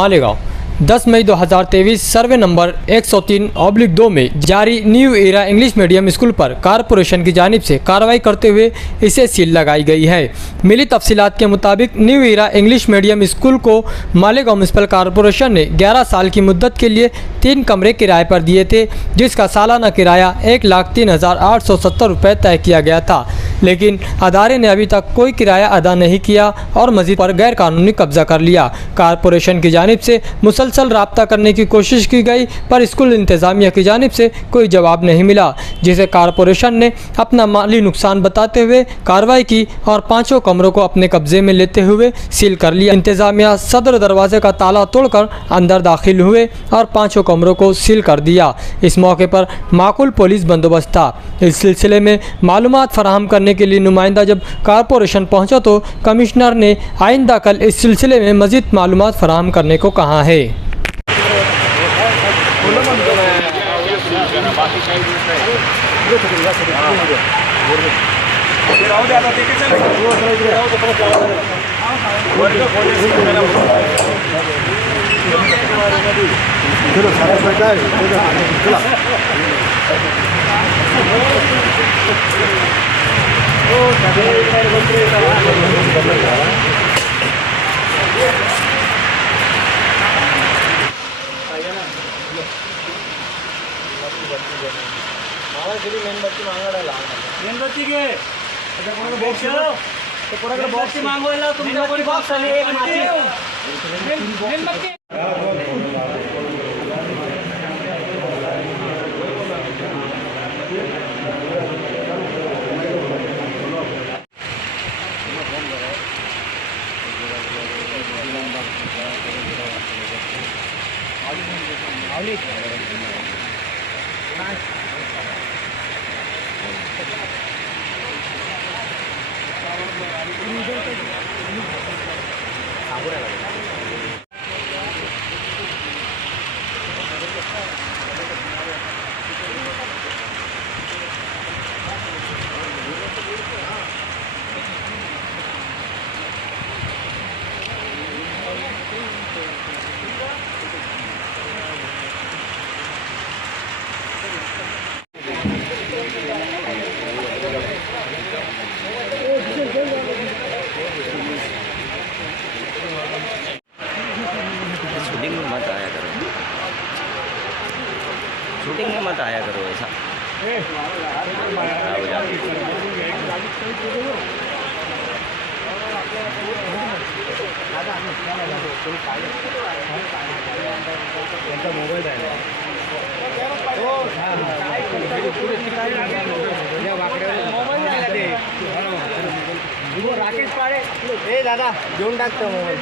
मालेगांव 10 मई 2023 survey number 103/2 में जारी New Era English Medium School पर कारपोरेशन की जानिब से कार्रवाई करते हुए इसे सील लगाई गई है। मिली तफसीलात के मुताबिक new Era English Medium school को मालेगांव म्युनिसिपल कारपोरेशन ने 11 साल की मुद्दत के लिए 3 कमरे किराए पर दिए थे, जिसका सालाना किराया 1,03,870 रुपये तय किया गया था। लेकिन अदारे ने अभी तक कोई किराया अदा नहीं किया और मस्जिद पर गैर कानूनी कब्जा कर लिया। कारपोरेशन की जानिब से मुसलसल राब्ता करने की कोशिश की गई, पर स्कूल इंतज़ामिया की जानिब से कोई जवाब नहीं मिला, जिसे कारपोरेशन ने अपना माली नुकसान बताते हुए कार्रवाई की और 5 कमरों को अपने कब्जे में लेते हुए सील कर लिया। इंतज़ामिया सदर दरवाजे का ताला तोड़कर अंदर दाखिल हुए और 5 कमरों को सील कर दिया। इस मौके पर माकूल पुलिस बंदोबस्त था। इस सिलसिले में मालूमात फराहम करने के लिए नुमाइंदा जब कारपोरेशन पहुंचा तो कमिश्नर ने आइंदा कल इस सिलसिले में मज़ीद मालूमात फराहम करने को कहा है। मेणबत्ती घे बॉक्स मागवायला तुमचा कोणी बॉक्स आली एक मेणबत्ती शूटिंग में मत आया करो ऐसा। मोबाईल राकेश पाडे दादा घेऊन टाकतो मोबाईल।